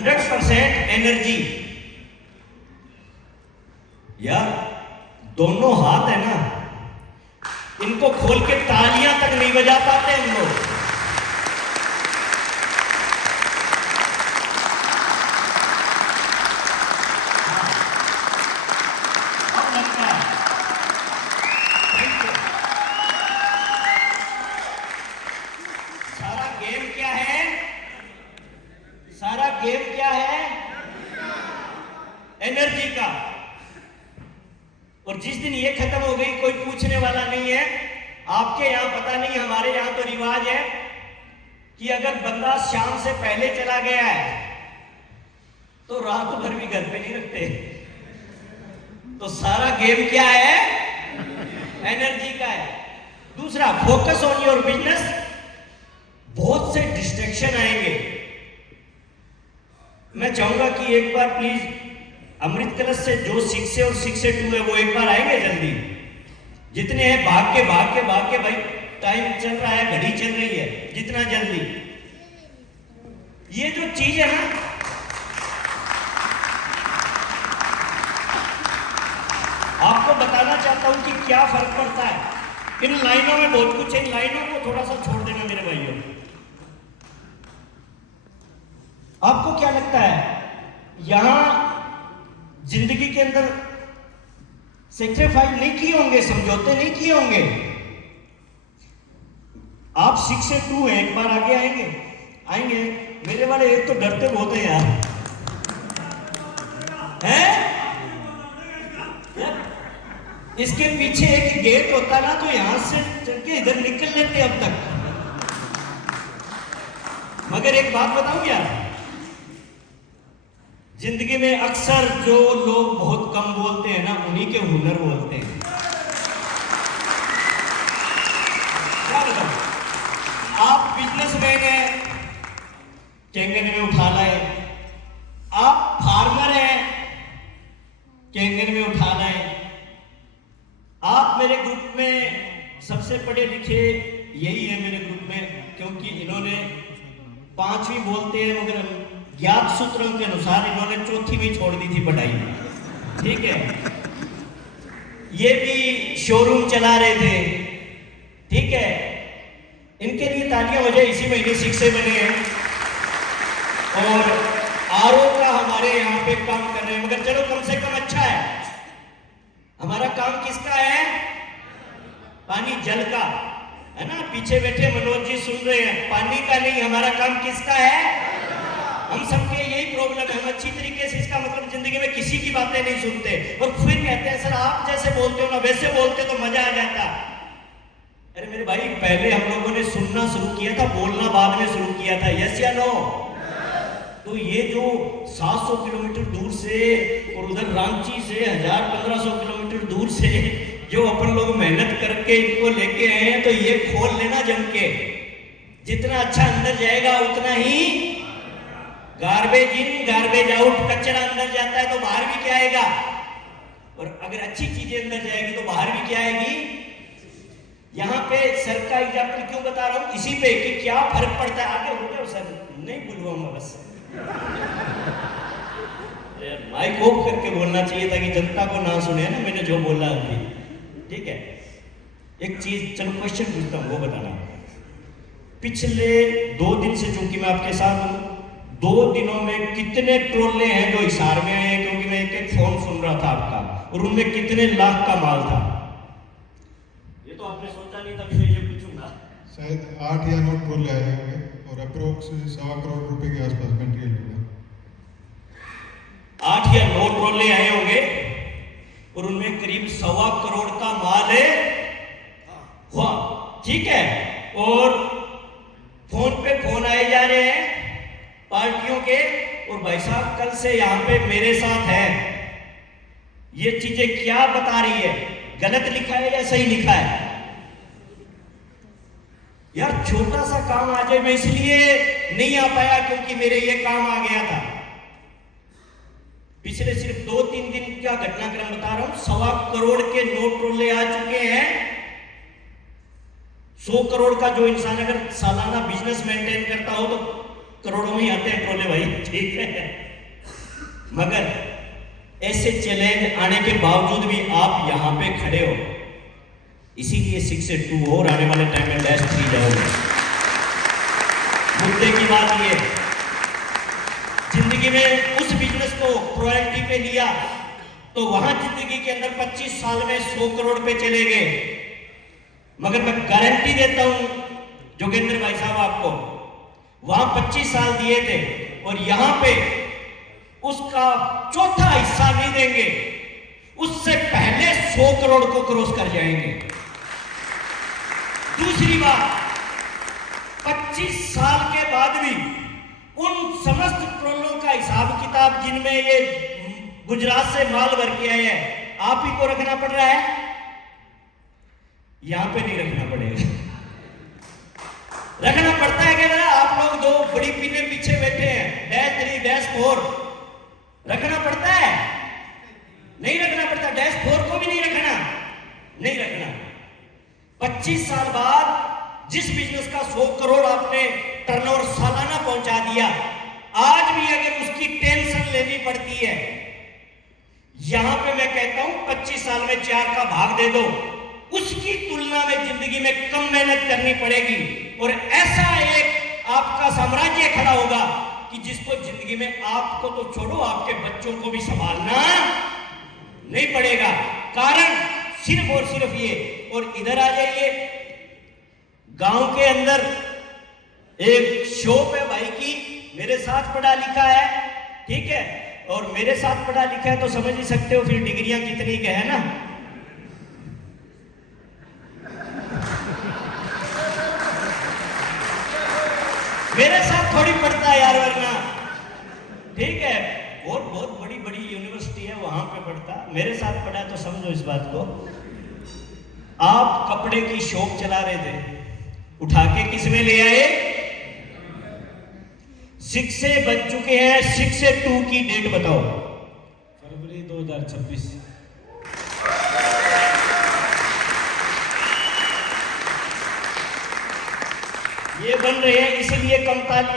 100% energy. यार दोनों हाथ है ना, इनको खोल के तालियां तक नहीं बजा पाते हम लोग। सारा गेम क्या है? सारा गेम क्या है? एनर्जी का। और जिस दिन ये खत्म हो गई कोई पूछने वाला नहीं है। आपके यहां पता नहीं, हमारे यहां तो रिवाज है कि अगर बंदा शाम से पहले चला गया है तो रात भर भी घर पे नहीं रखते। तो सारा गेम क्या है? एनर्जी का है। दूसरा, फोकस ऑन योर बिजनेस। बहुत से डिस्ट्रैक्शन आएंगे। मैं चाहूंगा कि एक बार प्लीज अमृत कलश से जो 6 से और 6 से 2 है वो एक बार आएंगे जल्दी। जितने हैं भाग के भाई, टाइम चल रहा है, घड़ी चल रही है, जितना जल्दी। ये जो चीज है ना, आपको बताना चाहता हूं कि क्या फर्क पड़ता है। इन लाइनों में बहुत कुछ है, इन लाइनों को थोड़ा सा छोड़ देना मेरे भाइयों। आपको क्या लगता है यहां जिंदगी के अंदर सेक्रीफाइस नहीं किए होंगे, समझौते नहीं किए होंगे? आप 6 से 2 हैं, एक बार आगे आएंगे। मेरे वाले एक तो डरते बहुत है यार, हैं? इसके पीछे एक गेट होता ना, तो यहां से चल के इधर निकल लेते अब तक। मगर एक बात बताऊं यार, जिंदगी में अक्सर जो लोग बहुत कम बोलते हैं ना, उन्हीं के हुनर बोलते हैं। क्या बताऊं? आप बिजनेसमैन हैं, कैंगन में उठा लाए। आप फार्मर हैं, कैंगन में उठा लाए। आप मेरे ग्रुप में सबसे पढ़े लिखे यही है मेरे ग्रुप में, क्योंकि इन्होंने 5वीं बोलते हैं, मगर ज्ञात सूत्रों के अनुसार इन्होंने 4थी भी छोड़ दी थी पढ़ाई। ठीक है, ये भी शोरूम चला रहे थे। ठीक है, इनके लिए तालियां हो जाए, इसी महीने 6 से बने हैं और आरओ का हमारे यहाँ पे काम कर रहे हैं। मगर चलो कम से कम अच्छा है। हमारा काम किसका है? पानी जल का है ना। पीछे बैठे मनोज जी सुन रहे हैं, पानी का नहीं, हमारा काम किसका है? हम सबके यही प्रॉब्लम है, हम अच्छी तरीके से इसका मतलब जिंदगी में किसी की बातें नहीं सुनते और फिर कहते हैं सर आप जैसे बोलते हो ना वैसे बोलते तो मजा आ जाता। अरे मेरे भाई, पहले हम लोगों ने सुनना शुरू किया था, बोलना बाद में शुरू किया था। यस या नो? तो ये जो 700 किलोमीटर दूर से और उधर रांची से 1000-1500 किलोमीटर दूर से जो अपन लोग मेहनत करके इनको लेके आए हैं, तो ये खोल लेना जम के। जितना अच्छा अंदर जाएगा उतना ही गार्बेज इन गार्बेज आउट, कचरा अंदर जाता है तो बाहर भी क्या आएगा, और अगर अच्छी चीजें अंदर जाएगी तो बाहर भी क्या आएगी। यहाँ पे सर का एग्जाम्पल क्यों बता रहा हूँ, इसी पे कि क्या फर्क पड़ता है। आगे हो जाओ सर, नहीं बुलवाऊंगा बस। माइक ऑफ करके बोलना चाहिए ताकि जनता को ना सुने ना मैंने जो बोला अभी। ठीक है, एक चीज, चलो क्वेश्चन पूछता हूँ, वो बताना। पिछले 2 दिन से चूंकि मैं आपके साथ हूँ, 2 दिनों में कितने ट्रोले हैं जो हिसार में आए हैं? क्योंकि मैं एक फोन सुन रहा था आपका, और उनमें कितने लाख का माल था? ये तो आपने सोचा नहीं था कि मैं ये पूछूंगा। शायद 8 या 9 ट्रोले आए होंगे और अप्रोक्स 1.25 करोड़ रुपए के आसपास मटेरियल होगा। 8 या 9 ट्रोले आए होंगे और उनमें करीब 1.25 करोड़ का माल है। ठीक है, और फोन पे फोन आए जा रहे हैं पार्टियों के, और भाई साहब कल से यहाँ पे मेरे साथ है। ये चीजें क्या बता रही है? गलत लिखा है या सही लिखा है? यार छोटा सा काम आ जाए, मैं इसलिए नहीं आ पाया क्योंकि मेरे ये काम आ गया था। पिछले सिर्फ 2-3 दिन का घटनाक्रम बता रहा हूं। 1.25 करोड़ के नोट ट्रोले आ चुके हैं। 100 करोड़ का जो इंसान अगर सालाना बिजनेस मेंटेन करता हो तो करोड़ों में ही आते हैं ट्रोले भाई, ठीक है। मगर ऐसे चैलेंज आने के बावजूद भी आप यहां पे खड़े हो, इसीलिए 6 से 2 और आने वाले टाइम में -3 जाओगे। मुद्दे की बात ये, जिंदगी में उस बिजनेस को प्रायोरिटी पे लिया तो वहां जिंदगी के अंदर 25 साल में 100 करोड़ पे चले गए। मगर मैं गारंटी देता हूं जोगेंद्र भाई साहब आपको, वहां 25 साल दिए थे और यहां पे उसका चौथा हिस्सा नहीं देंगे, उससे पहले 100 करोड़ को क्रॉस कर जाएंगे। दूसरी बात, 25 साल के बाद भी उन समस्त ट्रोलों का हिसाब किताब जिनमें ये गुजरात से माल भर के आए हैं, आप ही को रखना पड़ रहा है, यहां पे नहीं रखना पड़ेगा। रखना पड़ता है क्या? आप लोग दो बड़ी पीने पीछे बैठे हैं, -3 -4 रखना पड़ता है? नहीं रखना पड़ता। -4 को भी नहीं रखना, नहीं रखना। 25 साल बाद जिस बिजनेस का 100 करोड़ आपने टर्नओवर सालाना पहुंचा दिया, आज भी अगर उसकी टेंशन लेनी पड़ती है, यहां पे मैं कहता हूं 25 साल में 4 का भाग दे दो, उसकी तुलना में जिंदगी में कम मेहनत करनी पड़ेगी और ऐसा एक आपका साम्राज्य खड़ा होगा कि जिसको जिंदगी में आपको तो छोड़ो, आपके बच्चों को भी संभालना नहीं पड़ेगा। कारण सिर्फ और सिर्फ ये। और इधर आ जाइए, गांव के अंदर एक शॉप है भाई की, मेरे साथ पढ़ा लिखा है, ठीक है, और मेरे साथ पढ़ा लिखा है तो समझ ही सकते हो फिर डिग्रियां कितनी के है ना। मेरे साथ थोड़ी पढ़ता है यार, वरना ठीक है, और बहुत बड़ी बड़ी यूनिवर्सिटी है वहां पे पढ़ता, मेरे साथ पढ़ा तो समझो इस बात को। आप कपड़े की शॉप चला रहे थे, उठा के किस में ले आए? 6 से बज चुके हैं, 6 से 2 की डेट बताओ। फरवरी 2026। ये बन रहे हैं इसलिए कम ताली